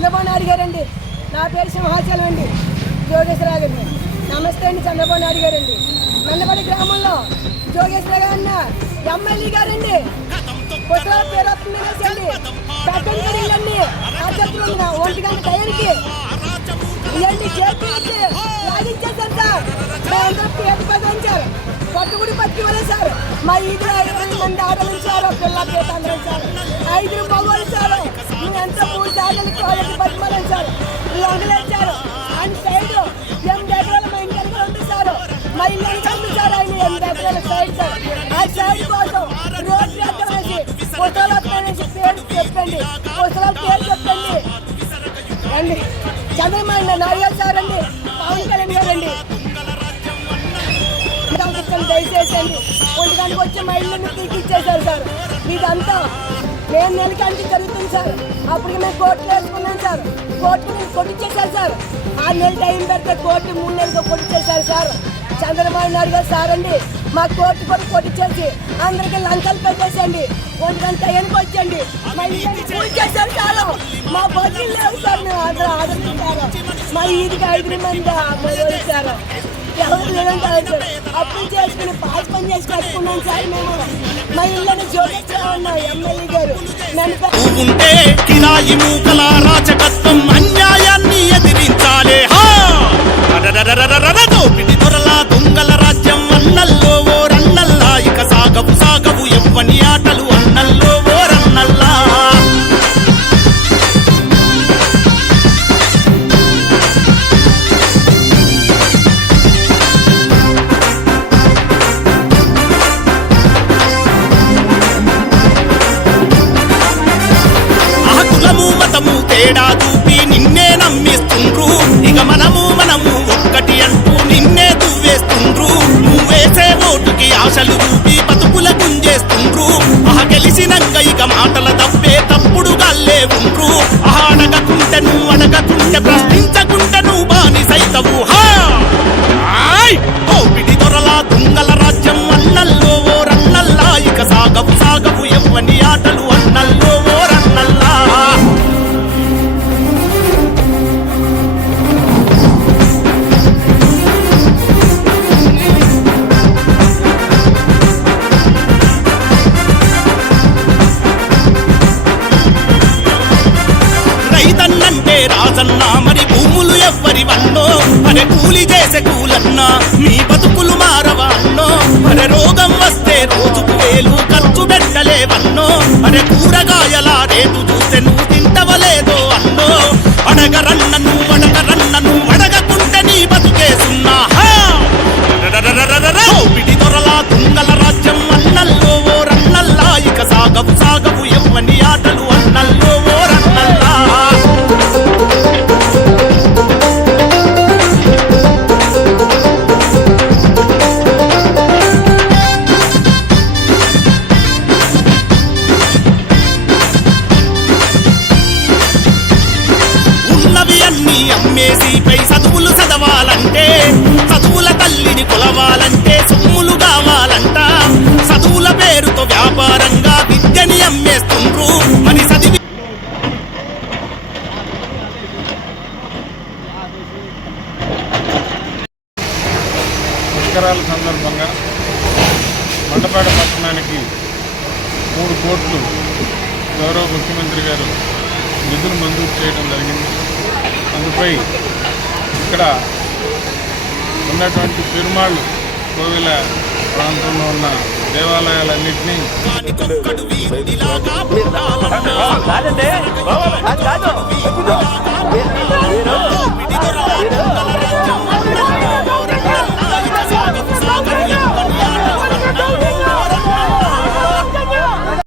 చంద్రబాబు నాయుడు గారండి. నా పేరు సింహాచలం అండి, జోగేశ్వరరావు గారిని. నమస్తే అండి చంద్రబాబు నాయుడు గారండి. మండపడి గ్రామంలో జోగేశ్వరరావు గారిని ఎమ్మెల్యే గారండి. కొత్త పేరు వస్తుందనేసండి కట్టండి అధ్యక్షులు 1 గంట టైంకి ఇవన్నీ చేపించి లాగించేశారు సార్. మేమందరం పేరు పదించారు, కొత్తగూడి పట్టుకోవాలి సార్. మా ఈదులో 20 మంది ఆడలు సార్, పిల్ల పేట అందరం సార్, 5 మగవాళ్ళు సార్. మేమంతా 3 సార్లు కాలేజీ పట్టుకోవాలి సార్. వంగలేచారు అండ్ సైడ్ 8 ఎకరాలు మా ఇంటి దగ్గర ఉంది సార్. మా ఇల్లు ఉంది సార్, ఆయన 8 ఎకరాల సైడ్ సార్. ఆ సైడ్ కోసం రోడ్ వేసి పొసలు వస్తాయనేసి పేరు చెప్పండి, పొసలు పేరు చెప్పండి అండి. చంద్రబాబు నాయుడు సార్ అండి, పవన్ కళ్యాణ్ గారండి, దయచేసి అండి 1 గంటకు వచ్చి మా ఇల్లు తీర్చిచ్చేశారు సార్. ఇదంతా మేము నెలకి జరుగుతుంది సార్. అప్పటికి మేము కోర్టులో వేసుకున్నాం సార్. కోర్టుకు మేము కొట్టించేశారు సార్. 6 నెలలు టైం పెడితే కోర్టు 3 నెలలతో కొట్టించేశారు సార్. చంద్రబాబు నాయుడు గారు సార్ అండి మా కోర్టు కూడా కొట్టించేసి అందరికి లంచాలు పెట్టేసండి. 1 గంట వెనుక వచ్చండి మా ఇల్లు పూజ చేశారు సార్. మా బతులు లేవు సార్, మేము అందరూ ఆదరించారు. మా ఈదికి 5 మంది వచ్చారు, ఎవరు లేదంటారు. అప్పులు చేసుకుని పాస్ పని చేసి కట్టుకున్నాం సార్. మేము మా ఇళ్ళని జోడించామన్నా ఎమ్మెల్యే గారు అన్యాయాన్ని ఎదిరించాలే. దొంగల రాజ్యం అన్నల్లో ఓ రన్నల్లా, ఇక సాగవు సాగవు ఎవ్వని ఆటలు అన్నల్లో ఓ రన్నల్లా. మతము తేడా చూపి నిన్నే నమ్మిస్తుండ్రు, ఇక మనము ఒక్కటి అంటూ నిన్నే దువ్వేస్తుండ్రు. నువ్వేసే ఓటుకి ఆశలు చూపి బతుకుల గుంజేస్తుండ్రు. గెలిసినంక ఇక మాటల తప్పే తప్పుడు గాల్లే ఉండ్రు. అడగకుంటే నువ్వు అడగకుంటే ప్రశ్నించకుంటే నువ్వు బానిసైతవు. కోపిడి దొరలా దొంగల రాజ్యం అన్నల్లో ఓ రన్నల్లా, ఇక సాగవు సాగవు ఎవ్వని ఆటలు అన్నల్లో ఓ రన్నల్లా. రైతన్నంటే రాజన్నా, మరి భూములు ఎవ్వరి వన్నో. అరే కూలి చేసే కూలన్నా మీ బతుకులు మారవా అన్నో. అరే రోగం వస్తే రోజుకు 1000 ఖర్చు పెట్టలేవన్నో. అరే కూరగాయల రేటు చూస్తే నువ్వు తింటవలేదో అన్నో. అడగరన్నను అడగకుంటే నీ బతుకేసున్నా. పిడి దొరలా దొంగల రాజ్యం అన్నల్లో ఓ రన్నల్లా, ఇక సాగవు సాగవు ఎవ్వని ఆటలు అన్నల్లో ఓ రన్నల్లా. అమ్మేసిపై చదువులు చదవాలంటే, చదువుల తల్లిని కొలవాలంటే సొమ్ములు కావాలంట. చదువుల పేరుతో వ్యాపారంగా విద్యని అమ్మేస్తుండ్రు. మరి చదివి పుష్కరాల సందర్భంగా మండపేట పట్టణానికి 3 కోట్లు గౌరవ ముఖ్యమంత్రి గారు నిధులు మంజూరు చేయడం జరిగింది. అందుపై ఇక్కడ ఉన్నటువంటి పెరుమాళ్ళు కోవిల ప్రాంతంలో ఉన్న దేవాలయాలన్నింటినీ